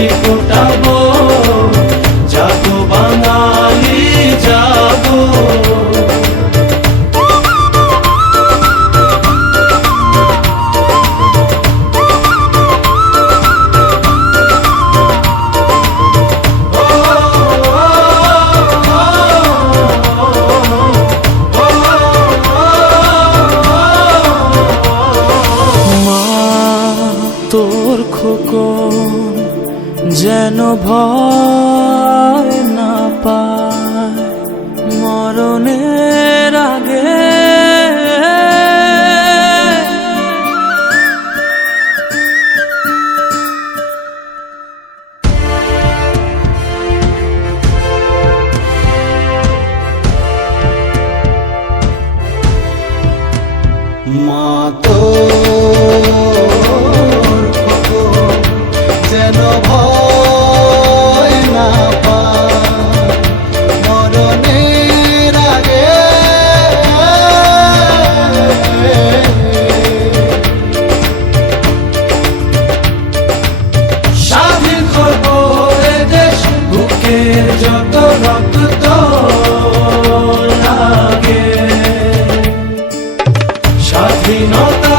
se cortar যেন ভয় না পায় মরণের আগে। মা তো You Adhinata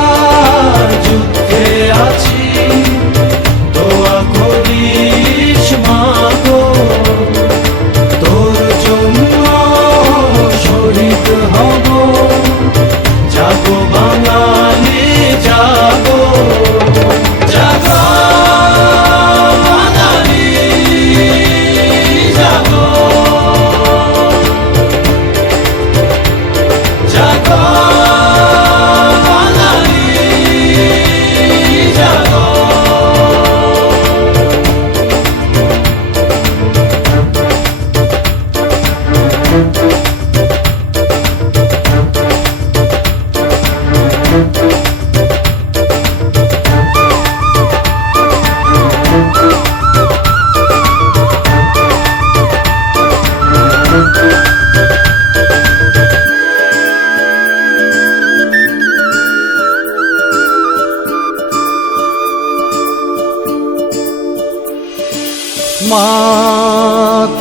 মা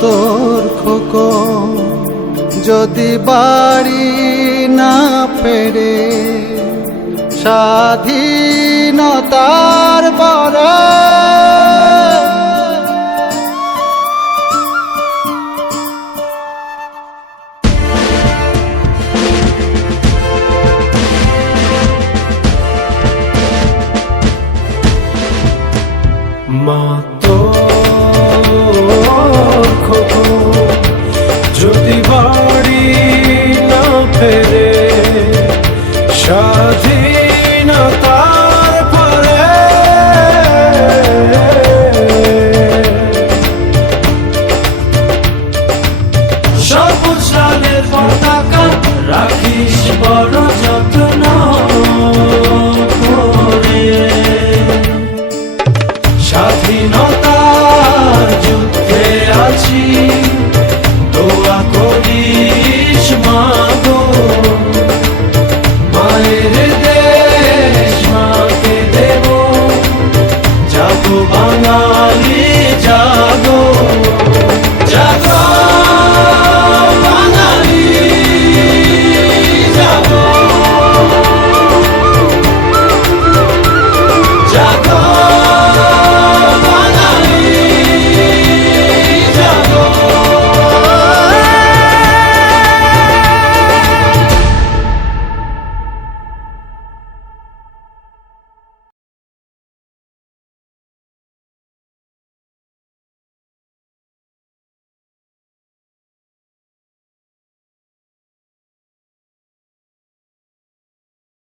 তোর যদি বাড়ি না ফেরে স্বাধীনতা মতো যদি বাড়ি না ফেরে স্বাধীনতার পরে। সবুজ লালের পতাকা রাখিস বড়